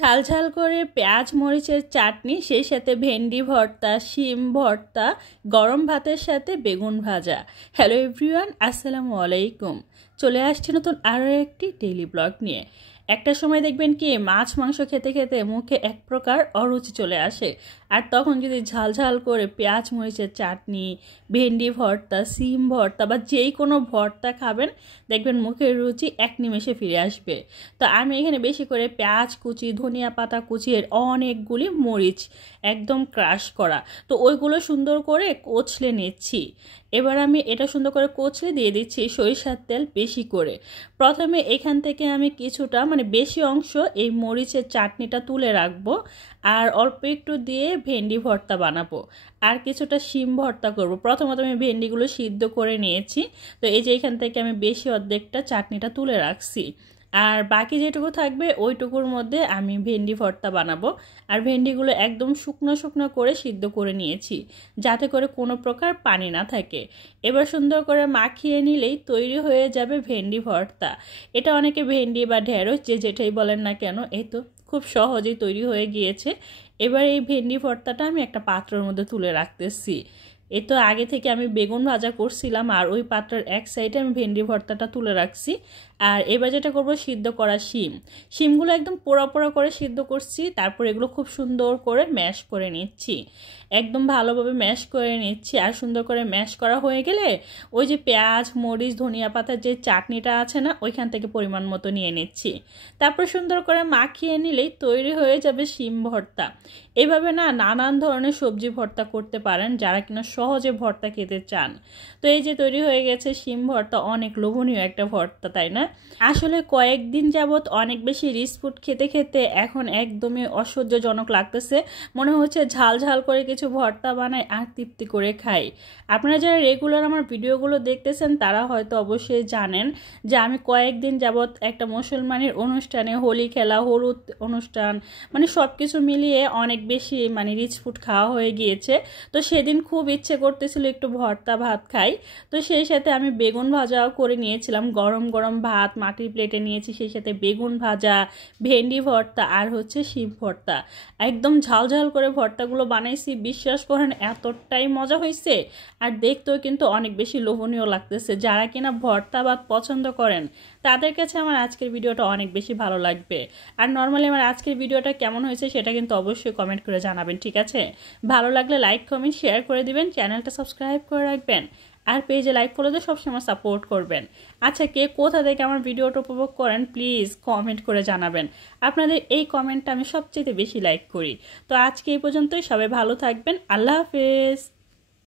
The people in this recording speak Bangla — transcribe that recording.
ঝাল ঝাল করে পেঁয়াজ মরিচের চাটনি, সেই সাথে ভেন্ডি ভর্তা, শিম ভর্তা, গরম ভাতের সাথে বেগুন ভাজা। হ্যালো এভরিওয়ান, আসসালামু আলাইকুম। চলে আসছি নতুন আরও একটি ডেইলি ব্লগ নিয়ে। একটা সময় দেখবেন কি মাছ মাংস খেতে খেতে মুখে এক প্রকার অরুচি চলে আসে, আর তখন যদি ঝাল ঝাল করে পেঁয়াজ মরিচের চাটনি, ভেন্ডি ভর্তা, শিম ভর্তা বা যেই কোনো ভর্তা খাবেন, দেখবেন মুখের রুচি এক নিমেষে ফিরে আসবে। তো আমি এখানে বেশি করে পেঁয়াজ কুচি, ধনিয়া পাতা কুচি, এর অনেকগুলি মরিচ একদম ক্রাশ করা, তো ওইগুলো সুন্দর করে কচলে নিচ্ছি। এবার আমি এটা সুন্দর করে কচলে দিয়ে দিচ্ছি সরিষার তেল বেশি করে। প্রথমে এখান থেকে আমি কিছুটা বেশি অংশ এই মরিচের চাটনিটা তুলে রাখবো, আর অল্প একটু দিয়ে ভেন্ডি ভর্তা বানাবো, আর কিছুটা শিম ভর্তা করব। প্রথমত আমি ভেন্ডিগুলো সিদ্ধ করে নিয়েছি, তো এই যে এখান থেকে আমি বেশি অর্ধেকটা চাটনিটা তুলে রাখছি, আর বাকি যেটুকু থাকবে ওইটুকুর মধ্যে আমি ভেন্ডি ভর্তা বানাবো। আর ভেন্ডিগুলো একদম শুকনো শুকনো করে সিদ্ধ করে নিয়েছি, যাতে করে কোনো প্রকার পানি না থাকে। এবার সুন্দর করে মাখিয়ে নিলেই তৈরি হয়ে যাবে ভেন্ডি ভর্তা। এটা অনেকে ভেন্ডি বা ঢেঁড়স যে যেটাই বলেন না কেন, এই তো খুব সহজেই তৈরি হয়ে গিয়েছে। এবার এই ভেন্ডি ভর্তাটা আমি একটা পাত্রের মধ্যে তুলে রাখতেছি। এই তো আগে থেকে আমি বেগুন ভাজা করছিলাম, আর ওই পাত্রের এক সাইডে আমি ভেন্ডি ভর্তাটা তুলে রাখছি। আর এবার যেটা করবো, সিদ্ধ করা শিমগুলো একদম পোড়া পোড়া করে সিদ্ধ করছি, তারপর এগুলো খুব সুন্দর করে ম্যাশ করে নিচ্ছি, একদম ভালোভাবে ম্যাশ করে নিচ্ছি। আর সুন্দর করে ম্যাশ করা হয়ে গেলে ওই যে পেঁয়াজ মরিচ ধনিয়া পাতার যে চাটনিটা আছে না, ওইখান থেকে পরিমাণ মতো নিয়ে নিচ্ছি। তারপর সুন্দর করে মাখিয়ে নিলেই তৈরি হয়ে যাবে শিম ভর্তা। এভাবে নানান ধরনের সবজি ভর্তা করতে পারেন যারা কিনা সহজে ভর্তা খেতে চান। তো এই যে তৈরি হয়ে গেছে শিম ভর্তা, অনেক লোভনীয় একটা ভর্তা, তাই না? আসলে কয়েকদিন যাবৎ অনেক বেশি রিচ ফুড খেতে খেতে এখন একদমই অসহ্যজনক লাগতেছে। মনে হচ্ছে ঝাল ঝাল করে কিছু ভর্তা বানাই আর তৃপ্তি করে খাই। আপনারা যারা রেগুলার আমার ভিডিওগুলো দেখতেছেন তারা হয়তো অবশ্যই জানেন যে আমি কয়েকদিন যাবৎ একটা মুসলমানের অনুষ্ঠানে, হোলি খেলা, হলুদ অনুষ্ঠান, সব কিছু মিলিয়ে অনেক বেশি রিচ ফুড খাওয়া হয়ে গিয়েছে। তো সেদিন খুব ইচ্ছে করতেছিল একটু ভর্তা ভাত খাই, তো সেই সাথে আমি বেগুন ভাজাও করে নিয়েছিলাম। গরম গরম ভাত মাটির প্লেটে নিয়েছি, সেই সাথে বেগুন ভাজা, ভেন্ডি ভর্তা, আর হচ্ছে শিম ভর্তা। একদম ঝাল ঝাল করে ভর্তাগুলো বানাইছি, বিশ্বাস করেন এতটাই মজা হয়েছে, আর দেখতেও কিন্তু অনেক বেশি লোভনীয় লাগতেছে। যারা কিনা ভর্তা ভাত পছন্দ করেন তাদের কাছে আমার আজকের ভিডিওটা অনেক বেশি ভালো লাগবে। আর নর্মালি আমার আজকের ভিডিওটা কেমন হয়েছে সেটা কিন্তু অবশ্যই কমেন্ট করে জানাবেন, ঠিক আছে? ভালো লাগলে লাইক কমেন্ট শেয়ার করে দিবেন, চ্যানেলটা সাবস্ক্রাইব করে রাখবেন, আর পেজে লাইক ফলো দিয়ে সবসময় সাপোর্ট করবেন। আচ্ছা, কে কোথা থেকে আমার ভিডিওটা উপভোগ করেন প্লিজ কমেন্ট করে জানাবেন। আপনাদের এই কমেন্টটা আমি সবচেয়ে বেশি লাইক করি। তো আজকে এই পর্যন্তই, সবাই ভালো থাকবেন, আল্লাহ হাফেজ।